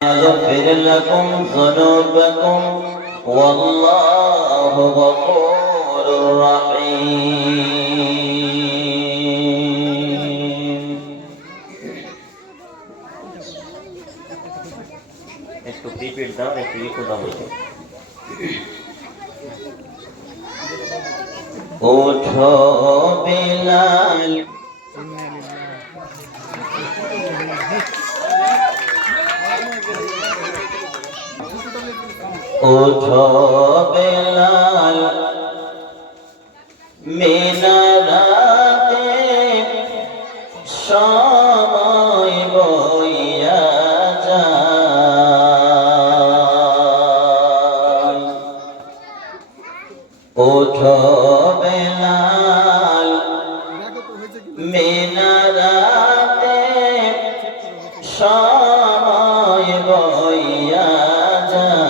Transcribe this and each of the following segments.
يغفر لكم ذنوبكم والله غفور رحيم. इसको रिपीट दाओ एक ये को दाओ उठो बिलाल उठो बिलाल মিনারাতে সময় বইয়া যায় উঠো বেলাল মিনারাতে সময় বইয়া যায়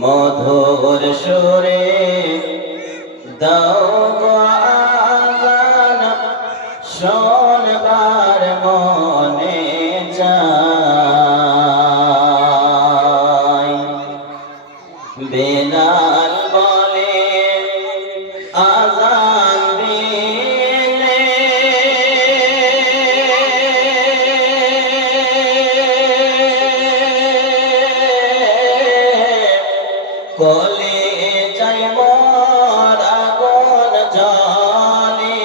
মধুর সুরে দাও গো আযান শোনবার মনে যায় বেলাল বলে আযান দিলে কলে যাই মোর আগুন জ্বলে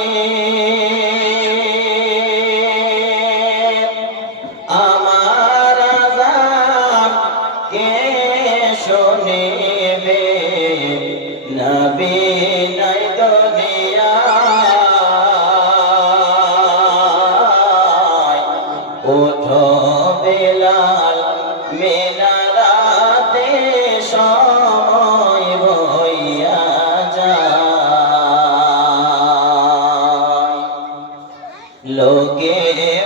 আমার আযান কে শুনিবে নবী নাই দুনিয়ায় ওঠো বেলাল মিনারাতে সময় বইয়া যায় লোকে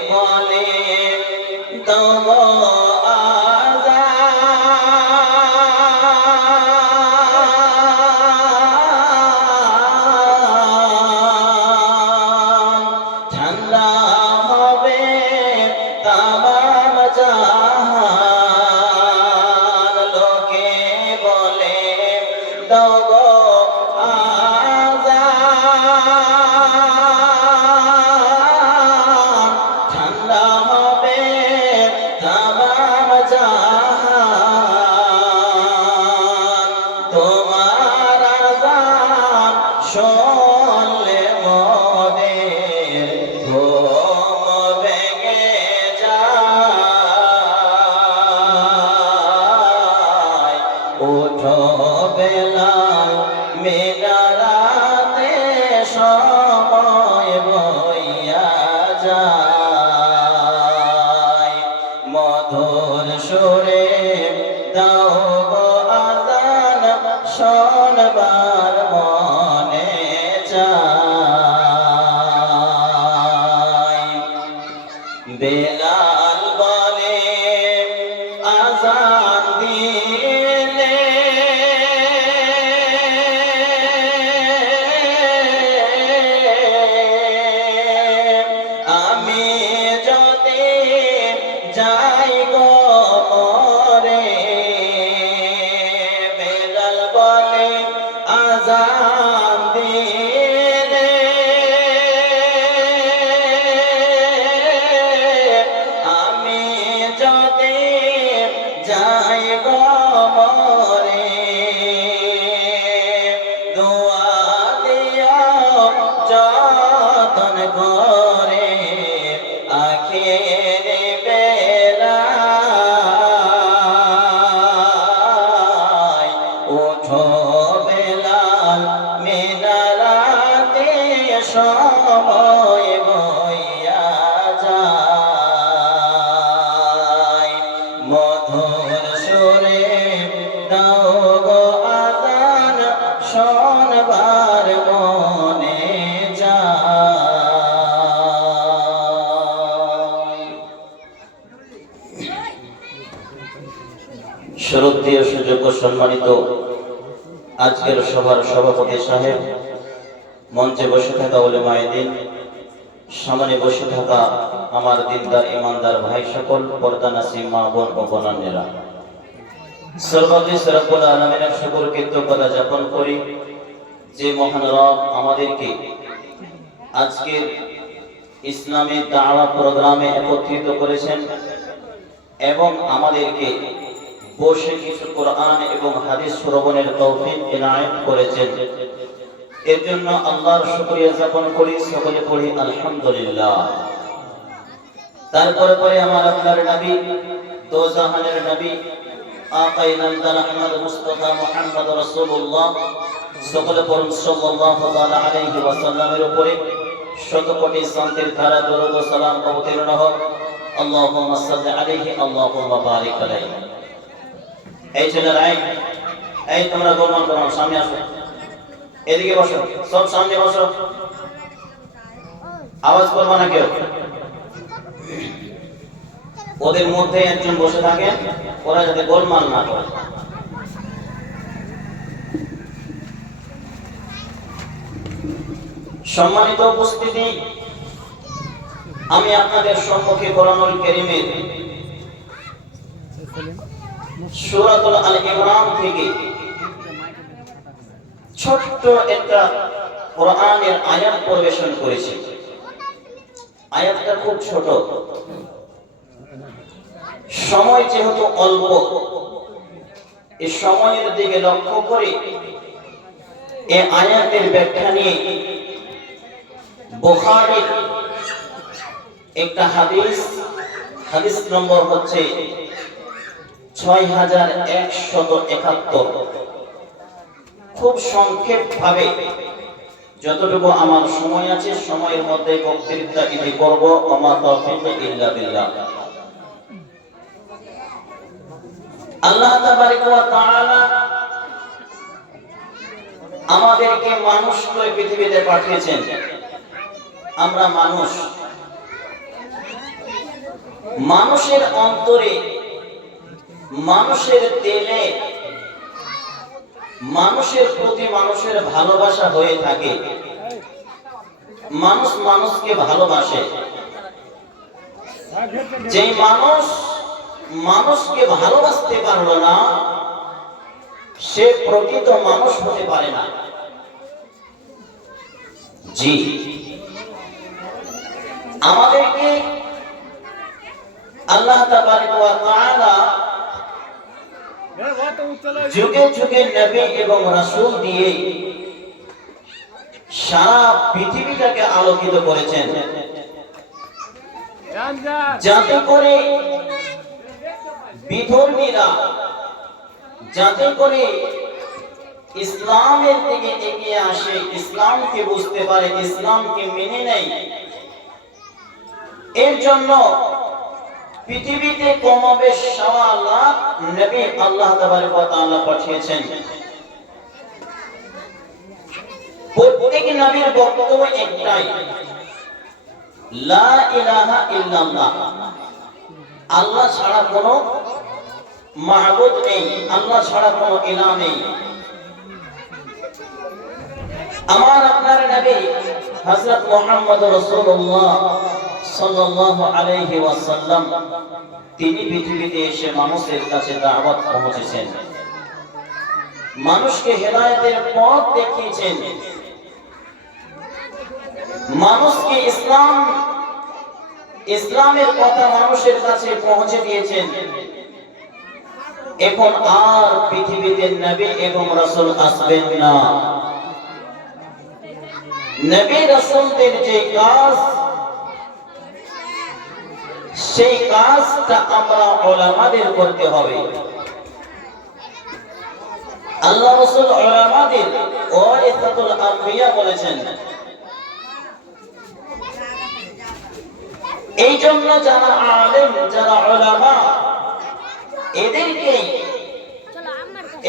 বলে তব আযান ঠান্ডা হবে তামাম জাহান লোকে বলে তব আযান ঠান্ডা হবে তামাম জাহান তোমার আযান শুনলে মোদের ঘুম ভেঙে যায় ওঠো বেলাল মিনারাতে সময় বইয়া যায় মধুর সুরে দাও গো আযান শোনবার মনে যায় বেলাল বলে আযান দিলে আমি যদি যাই গো মরে বেলাল বলে আযান দিলে আমি যদি যাই গো মরে দোয়া দিও যতন করে আখিরে বেলায় ওঠো বেলাল মিনারাতে সময় বইয়া যায় মধুর সুরে দাও গো আযান শোনবার মনে যায় শ্রদ্ধেয় সুযোগ্য সম্মানিত আজকের সভার সভাপতি সাহেব, মঞ্চে বসে থাকা উলেমায়ে দ্বীন, সামনে বসে থাকা আমার দিনদার ইমানদার ভাই সকল, পর্দা নাসিম মা বোন ও বোনেরা, সর্বদেশ রব্বুল আলামিনের শুকর কৃতজ্ঞতা যাপন করি যে মহান রব আমাদেরকে আজকের ইসলামী দাওয়া প্রোগ্রামে একত্রিত করেছেন এবং আমাদেরকে বসে কিছু কোরআন এবং হাদিস শ্রবণের তৌফিক ইনায়েত করেছেন। এর জন্য আল্লাহর শুকরিয়া জ্ঞাপন করি, সকলে পড়ি আলহামদুলিল্লাহ। তারপরে পরে আমার আপনার নবী, দো জাহানের নবী আকাই নামদার আহমদ মুস্তাফা মুহাম্মদ রাসূলুল্লাহ সকলে পড়ুন সাল্লাল্লাহু তাআলা আলাইহি ওয়াসাল্লামের উপরে শত কোটি শান্তির ধারা দরুদ ও সালাম অবতীর্ণ হোক। আল্লাহুম্মা সাল্লি আলাইহি আল্লাহুম্মা বারিক আলাইহি। এই ছেলেরা, এই তোমরা গোলমাল করো, সামনে আসো, এদিকে বসো, সব সামনে বসো, আওয়াজ করবা না কেউ। ওদের মধ্যে একজন বসে থাকে, ওরা যাতে গোলমাল না করে। সম্মানিত উপস্থিতি, আমি আপনাদের সম্মুখে কোরআনুল কারীমের সূরাতুল আল ইমরান থেকে ছোট্ট একটা কোরআনের আয়াত পরিবেশন করেছি। আয়াতটা খুব ছোট, সময় যেহেতু অল্প, এই সময়ের দিকে লক্ষ্য করে এই আয়াতের ব্যাখ্যা নিয়ে বুখারীর একটা হাদিস নম্বর হচ্ছে 6171। খুব সংক্ষেপ ভাবে যতটুকু আমার সময় আছে সময়ের মধ্যে বক্তৃতা ইতি করব। ওমা তাওফীক ইল্লা বিল্লাহ। আল্লাহ তাবারক ওয়া তাআলা আমাদেরকে মানুষ করে পৃথিবীতে পাঠিয়েছেন। আমরা মানুষ, মানুষের অন্তরে, মানুষের দিলে মানুষের প্রতি মানুষের ভালোবাসা হয়ে থাকে। মানুষ মানুষকে ভালোবাসে। যে মানুষ মানুষকে ভালোবাসতে পারলো না, সে প্রকৃত মানুষ হতে পারে না। জি, আমাদেরকে আল্লাহ তাবারক ওয়া তাআলা যুগে যুগে নবী এবং রাসূল দিয়ে সারা পৃথিবীটাকে আলোকিত করেছেন, যাতে করে বিধর্মীরা, যাতে করে ইসলামের দিকে এগিয়ে আসে, ইসলামকে বুঝতে পারে, ইসলামকে মেনে নেয়। এর জন্য পৃথিবীতে কমবেশ ১.৫ লাখ নবী আল্লাহ তাবারক ওয়া তাআলা পাঠিয়েছেন। প্রত্যেক নবীর বক্তব্য একটাই, লা ইলাহা ইল্লাল্লাহ, আল্লাহ ছাড়া কোনো মাবুদ নেই, আল্লাহ ছাড়া কোনো ইলাহ নেই। আমার আপনার নবী হযরত মুহাম্মদ রাসূলুল্লাহ সাল্লাল্লাহু আলাইহি ওয়াসাল্লাম তিনি পৃথিবীতে এসে মানুষের কাছে দাওয়াত পৌঁছেছেন, মানুষকে হেদায়েতের পথ দেখিয়েছেন, মানুষকে ইসলামের কথা মানুষের কাছে পৌঁছে দিয়েছেন। এখন আর পৃথিবীতে নবী এবং রাসূল আসবেন না। নবী রাসূলদের যে কাজ, সেই কাজটা আমরা উলামাদের করতে হবে। আল্লাহ রাসূল উলামাদের ওয়ারিসাতুল আম্বিয়া বলেছেন। এই জন্য যারা আলেম, যারা উলামা, এদেরকে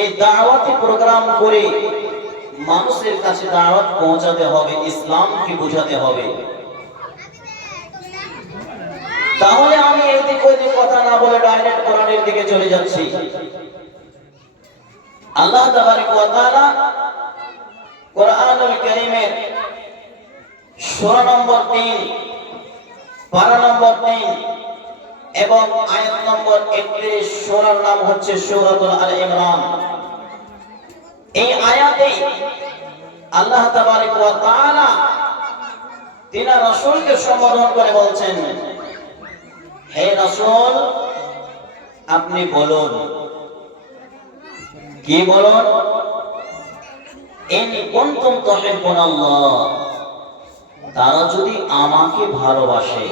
এই দাওয়াতি প্রোগ্রাম করে মানুষের কাছে দাওয়াত পৌঁছাতে হবে, ইসলামকে বোঝাতে হবে। তাহলে আমি এদিক ওদিক কথা না বলে ডাইরেক্ট কোরআনের দিকে চলে যাচ্ছি। আল্লাহ তাবারক ওয়া তাআলা কোরআনুল কারীমের সূরা নম্বর 3 পারা নম্বর 3 এবং আয়াত নম্বর 31। সূরার নাম হচ্ছে সূরাতুল আল ইমরান। এই আয়াতে আল্লাহ তাবারক ওয়া তাআলা তিনা রাসূলকে সম্বোধন করে বলছেন, হে রাসূল, আপনি বলুন। কি বলুন? ইন কুনতুম তুহিব্বুনাল্লাহ, তারা যদি আমাকে ভালোবাসে,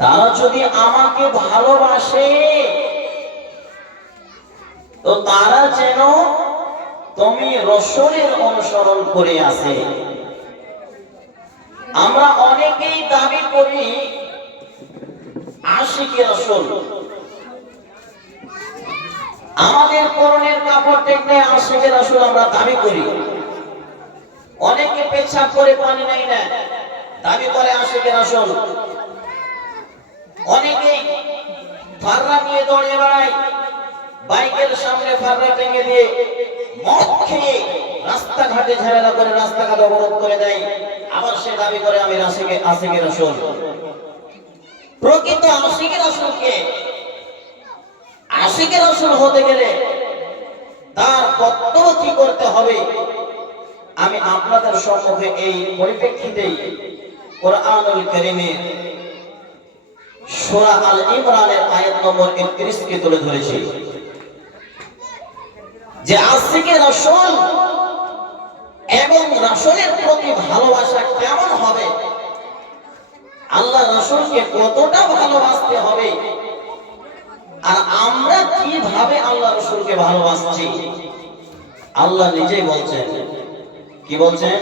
তারা যদি আমাকে ভালোবাসে, তো তারা যেন তুমি রাসূলের অনুসরণ করে আসে। আমরা অনেকেই দাবি করি আশিকে রাসূল, আমাদের পরনের কাপড় দেখলে আশিকে রাসূল আমরা দাবি করি। অনেকে পেশাব করে পানি নেয় না, দাবি করে আশিকে রাসূল। অনেকেই ফাররা নিয়ে দৌড়ে বেড়ায়, বাইকের সামনে ফাররা টেঙে দিয়ে মদ খেয়ে রাস্তাঘাটে ঝামেলা করে রাস্তাঘাট অবরোধ করে দেয়, আবার সে দাবি করে আমি আশিকে রাসূল। প্রকৃত আশিকে রাসূলকে, আশিকে রাসূল হতে গেলে তার কর্তব্য কি করতে হবে, আমি আপনাদের সম্মুখে এই পরিপ্রেক্ষিতেই কোরআনুল কারীমের সূরা আল ইমরানের আয়াত নম্বর 31 কে তুলে ধরেছি। যে আশিকে রাসূল এবং রাসূলের প্রতি ভালোবাসা কেমন হবে, আল্লাহ রাসূলকে কতটা ভালোবাসতে হবে, আর আমরা কিভাবে আল্লাহ রাসূলকে ভালোবাসছি, আল্লাহ নিজেই বলছেন। কি বলছেন?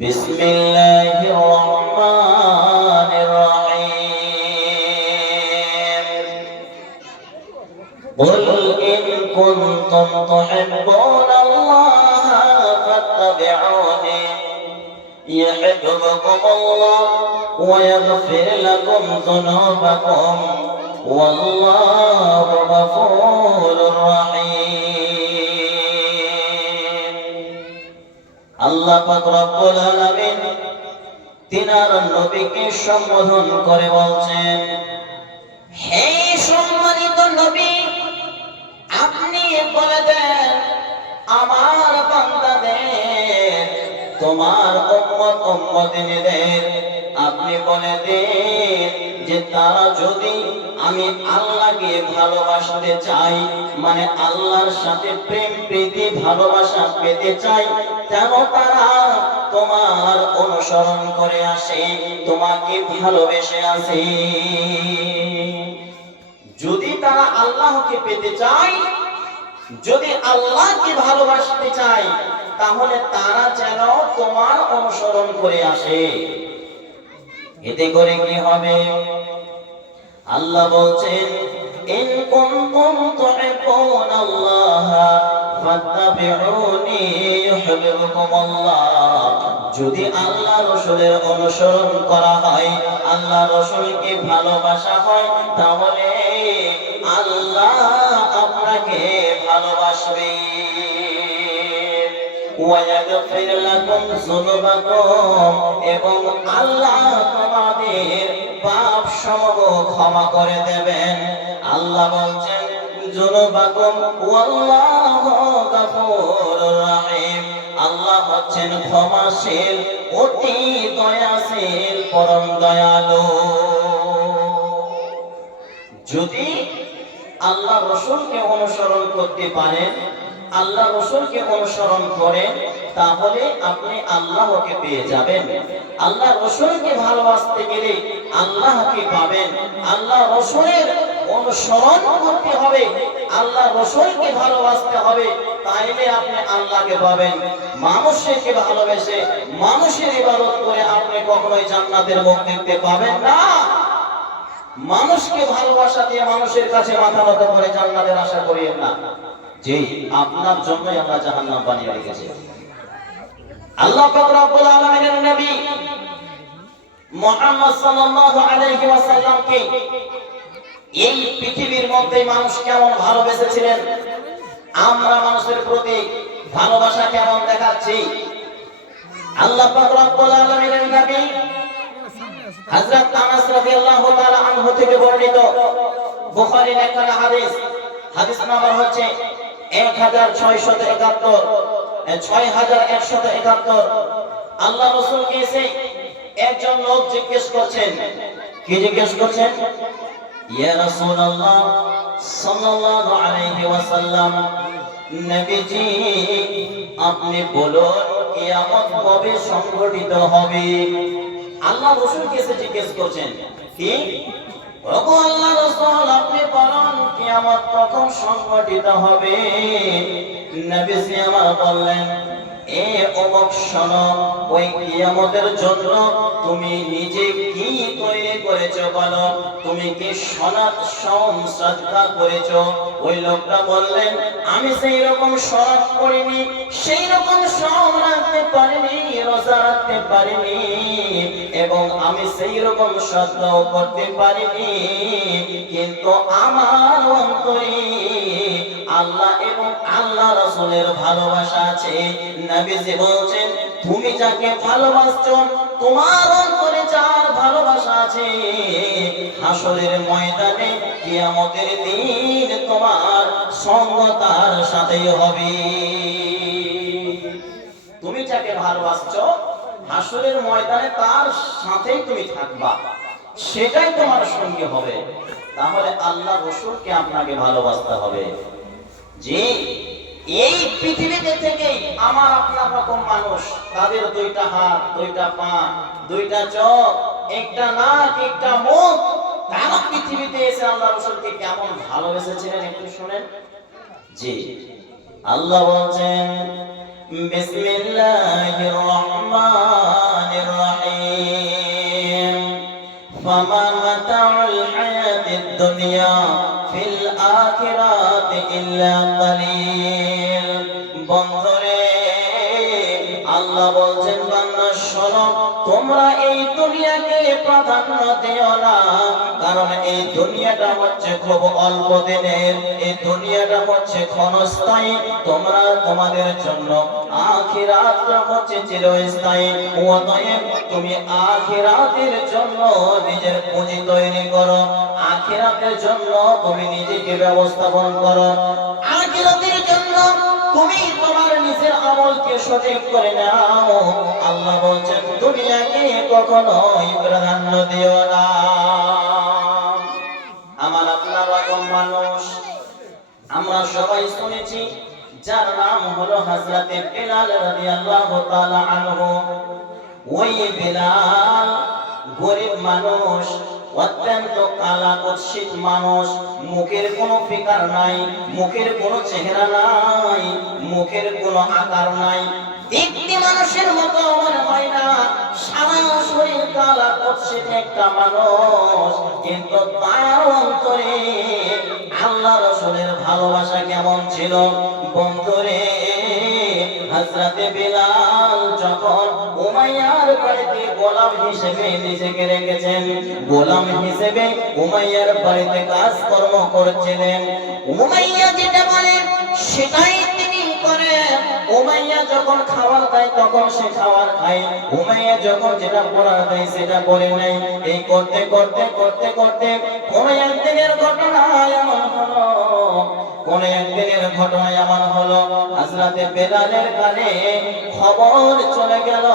বিসমিল্লাহির রহমানির রহিম। কুল ইন কুনতুম তুহিব্বুনাল্লাহা ফাত্তাবিউনি ইউহিব্বুকুমুল্লাহ ওয়া ইয়াগফির লাকুম যুনুবাকুম ওয়াল্লাহু গফুরুর রহিম। আল্লাহ পাক রব্বুল আলামিন তিনার নবীকে সম্বোধন করে বলছেন, হে সম্মানিত নবী, আপনি বলে দেন আমার বান্দাদের, তোমার উম্মতিনীদের আপনি বলে দেন যে তারা যদি আমি আল্লাহকে ভালোবাসতে চাই, মানে আল্লাহর সাথে প্রেম প্রীতি ভালোবাসা পেতে চাই, যেন তারা তোমার অনুসরণ করে আসে, তোমাকে ভালোবেসে আসে। যদি তারা আল্লাহকে পেতে চায়, যদি আল্লাহকে ভালোবাসতে চায়, তাহলে তারা যেন তোমার অনুসরণ করে আসে। এতে করে কি হবে? আল্লাহ বলছেন, ইন কুনতুম তুহিব্বুনাল্লাহা ফাত্তাবিউনি ইউহিব্বুকুমুল্লাহ। যদি আল্লাহ রাসূলের অনুসরণ করা হয়, আল্লাহ রাসূলকে ভালোবাসা হয়, তাহলে আল্লাহ আপনাকে ভালোবাসবে। ওয়া ইয়াগফির লাকুম যুনুবাকুম, এবং আল্লাহ তোমাদের পাপ সমূহ ক্ষমা করে দেবেন। আল্লাহ বলছেন যুনুবাকুম ওয়াল্লাহু গফুরুর রহিম, আল্লাহ হচ্ছেন ক্ষমাশীল, অতি দয়াশীল, পরম দয়ালু। যদি আল্লাহ রাসূলকে অনুসরণ করতে পারেন, আল্লাহ রাসূলকে অনুসরণ করেন, তাহলে আপনি আল্লাহকে পেয়ে যাবেন। আল্লাহ রাসূলকে ভালোবাসতে গেলে আল্লাহকে পাবেন। আল্লাহ রাসূলের অনুসরণ করতে হবে, আল্লাহ রাসূলকে ভালোবাসতে হবে, তাইলে আপনি আল্লাহকে পাবেন। মানুষকে ভালোবেসে মানুষের ইবাদত করে আপনি কখনোই জান্নাতের মুখ দেখতে পাবেন না। মানুষকে ভালোবাসা দিয়ে মানুষের কাছে মাথা নত করে জান্নাতের আশা করিয়েন না, যে আপনার জন্যই আমরা জাহান্নাম বানিয়ে রেখেছি। আল্লাহ পাক রব্বুল আলামিনের নবী মুহাম্মদ সাল্লাল্লাহু আলাইহি ওয়াসাল্লামকে এই পৃথিবীর মধ্যে মানুষ কেমন ভালোবেসেছিলেন, আমরা মানুষের প্রতি ভালোবাসা কেমন দেখাচ্ছি। আল্লাহ পাক রব্বুল আলামিনের নবী হযরত আনাস রাদিয়াল্লাহু তাআলা আনহু থেকে বর্ণিত বুখারীর একটা হাদিস, হাদিস নাম্বার হচ্ছে 6171। আল্লাহ রাসূলকে এসে একজন লোক জিজ্ঞেস করছেন, কি জিজ্ঞেস করছেন? ইয়া রাসূলুল্লাহ সাল্লাল্লাহু আলাইহি ওয়াসাল্লাম, নবীজি আপনি বলুন কিয়ামত কবে সংঘটিত হবে? আল্লাহ রাসূলকে এসে জিজ্ঞেস করছেন, কি ওগো আল্লাহ রাসূল, আপনি বলুন কিয়ামত কখন সংঘটিত হবে? নবীজি আমার বললেন, এ অমুক শোনো, ওই কিয়ামতের জন্য তুমি নিজে কি তৈরি করেছো বলো, তুমি কি সনাত সোম সাদকা করেছো? ওই লোকটা বললেন, আমি সেই রকম সনাত করিনি, সেই রকম সোম রাখতে পারিনি, রোজা রাখতে পারিনি, এবং আমি সেই রকম সাদকাও করতে পারিনি, কিন্তু আমার অন্তরে আল্লাহ এবং আল্লাহ রাসূলের ভালোবাসা আছে। নবীজি বলছেন, তুমি যাকে ভালোবাসছো, তোমার অন্তরে যার ভালোবাসা আছে, হাসরের ময়দানে কিয়ামতের দিন তোমার সঙ্গ তার সাথেই হবে। তুমি যাকে ভালোবাসছো, হাসরের ময়দানে তার সাথেই তুমি থাকবা, সেটাই তোমার সঙ্গী হবে। তাহলে আল্লাহ রাসূলকে আপনাকে ভালোবাসতে হবে। যে এই পৃথিবীতে থেকে আমার আপনার রকম মানুষ, তাদের দুইটা হাত, দুইটা পা, দুইটা চোখ, একটা নাক, একটা মুখ, তারা পৃথিবীতে এসে আল্লাহ রাসূলকে কেমন ভালোবেসেছিলেন একটু শুনেন। জি, আল্লাহ বলছেন, বিসমিল্লাহির রহমানির রহিম, ফামা মাতাউল হায়াতিদ দুনিয়া ফিল আখিরাতি ইল্লা কালিল। বন্ধুরে, আল্লাহ বলছেন, বান্দা শোনো, তোমরা এই দুনিয়াকে প্রাধান্য দিও না, কারণ এই দুনিয়াটা হচ্ছে খুব অল্প দিনের, এই দুনিয়াটা হচ্ছে ক্ষণস্থায়ী। তোমরা তোমাদের জন্য আখিরাতটা হচ্ছে চিরস্থায়ী। অতএব তুমি আখিরাতের জন্য নিজের পুঁজি তৈরি করো, আখিরাতের জন্য তুমি নিজেকে ব্যবস্থাপন করো, আখিরাতের জন্য তুমি তোমার নিজের আমলকে সঠিক করে নাও। আল্লাহ বলছেন, দুনিয়াকে কখনোই প্রাধান্য দিও না। আমার আপনার রকম মানুষ আমরা সবাই শুনেছি, যার নাম হলো হযরতে বিলাল রাদিয়াল্লাহু তাআলা আনহু। ওই বিলাল গরিব মানুষ, অত্যন্ত কালা কুৎসিত মানুষ, মুখের কোনো ফিকার নাই, মুখের কোনো চেহারা নাই, মুখের কোনো আকার নাই, দেখতে মানুষের মতো মনে হয় না, সারা শরীর কালা কুৎসিত একটা মানুষ, কিন্তু তার অন্তরে আল্লাহ রাসূলের ভালোবাসা কেমন ছিল। বন্ধুরে, হযরতে বিলাল যখন উমাইয়ার বাড়িতে গোলাম হিসেবে নিজেকে রেখেছেন, গোলাম হিসেবে উমাইয়ার বাড়িতে কাজকর্ম করছিলেন, উমাইয়া যেটা বলে সেটাই তিনি করেন। উমাইয়া যখন খাবার দেয় তখন সে খাবার খায়, উমাইয়া যখন যেটা পড়া দেয় সেটা পড়ে নাই। এই করতে করতে করতে করতে কোন একদিনের ঘটনা এমন হলো, কোন একদিনের ঘটনা এমন হলো, হযরতে বেলালের কানে খবর চলে গেল।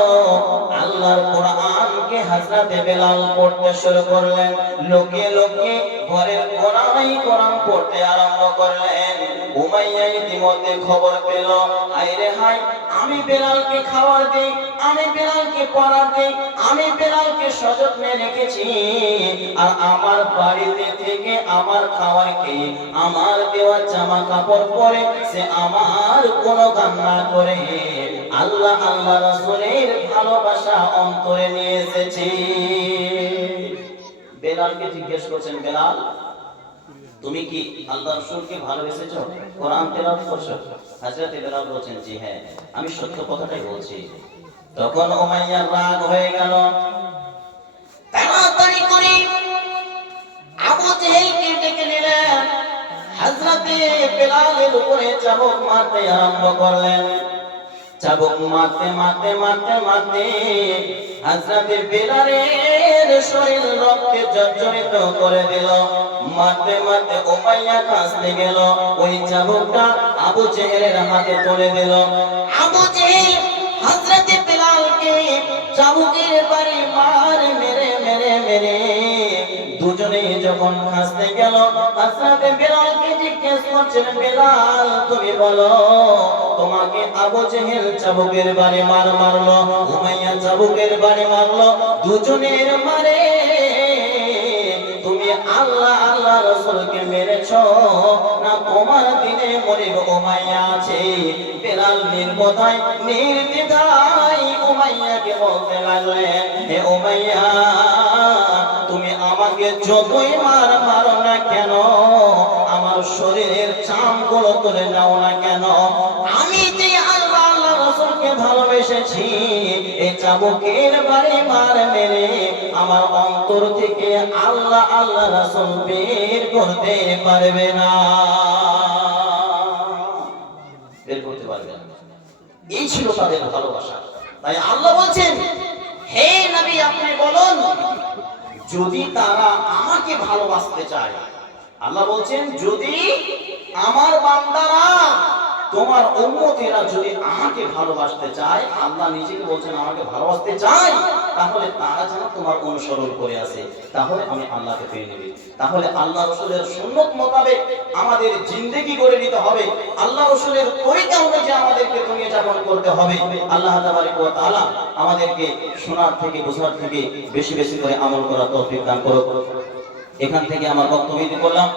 আল্লাহর কোরআনকে হযরতে বেলাল পড়তে শুরু করলেন, লোকে লোকে ঘরের কোনায় কোরআন পড়তে আরম্ভ করলেন। উমাইয়া ইতিমধ্যে খবর পেল, হায়রে হায়, আমি বেলালকে খাবার দেই, আমি বেলালকে পড়ার দেই, আমি বেলালকে সযত্নে রেখেছি, আর আমার বাড়িতে থেকে আমার খাবার খেয়ে আমার দেওয়া জামা কাপড় পরে সে আমার কোনো কাম না করে আল্লাহ আল্লাহ রাসূলের ভালোবাসা অন্তরে নিয়ে এসেছে। বেলালকে জিজ্ঞেস করছেন, বেলাল তুমি কি আল্লাহ রাসূলকে ভালোবেসেছো, কোরআন তেলাওয়াত করছো? হযরতে বেলাল বলেন, জি হ্যাঁ, আমি সত্য কথাটাই বলছি। তখন উমাইয়ার রাগ হয়ে গেল, তাড়াতাড়ি করে আবু জেহেলকে ডেকে নিলেন, হযরতে বেলালের উপরে চাবুক মারতে আরম্ভ করলেন। চাবুক মারতে মারতে মারতে মারতে হযরতে বেলালের চাবুকের শরীর রক্তে জর্জরিত করে দিল। মারতে মারতে উমাইয়া কাছতে গেল, ওই চাবুকটা আবু জেহেলের হাতে তুলে দিল। আবু জেহেল হযরত বিলালকে চাবুকের বাড়ি মার মেরে মেরে মেরে দুজনে যখন হাসতে গেল, হযরত বিলালকে জিজ্ঞেস করছেন, বিলাল তুমি বলো, তোমাকে আবু জেহেল চাবুকের বাড়ি মারলো, উমাইয়া চাবুকের বাড়ি মারলো, দুজনের মারে তুমি আল্লাহ আল্লাহ রাসূলকে মেরেছো, না তোমার দিনে মরিব উমাইয়া আছে? বিলাল নির্বোধায় নির্দ্বিধায় উমাইয়াকে বলতে লাগলেন, হে উমাইয়া, তুমি আমাকে যতই মারো না কেন, আমার শরীরের চামগুলো তুলে নাও না কেন, আমি যে আল্লাহ আল্লাহ রাসূলকে ভালোবেসেছি, এই চাবুকের বাড়ি মার মেরে আমার অন্তর থেকে আল্লাহ আল্লাহ রাসূল বের করতে পারবে না, বের করতে পারবে না। এই ছিল তাদের ভালোবাসা। তাই আল্লাহ বলছেন, হে নবী আপনি বলুন, যদি তারা আমাকে ভালোবাসতে চায়, আল্লাহ বলছেন যদি আমার বান্দারা তোমার উম্মতেরা যদি আমাকে ভালোবাসতে চায়, আল্লাহ নিজেকে বলছেন আমাকে ভালোবাসতে চায়, তাহলে তারা যেন তোমার অনুসরণ করে আসে, তাহলে আমি আল্লাহকে পেয়ে নেব। তাহলে আল্লাহ রাসূলের সুন্নাত মোতাবেক আমাদের জিন্দেগি গড়ে নিতে হবে, আল্লাহ রাসূলের তরিকা অনুযায়ী আমাদেরকে দুনিয়া যাপন করতে হবে। আল্লাহ তাবারক ওয়া তাআলা আমাদেরকে শোনার থেকে বোঝার থেকে বেশি বেশি করে আমল করার তৌফিক দান করুক। এখান থেকে আমার বক্তব্য করলাম।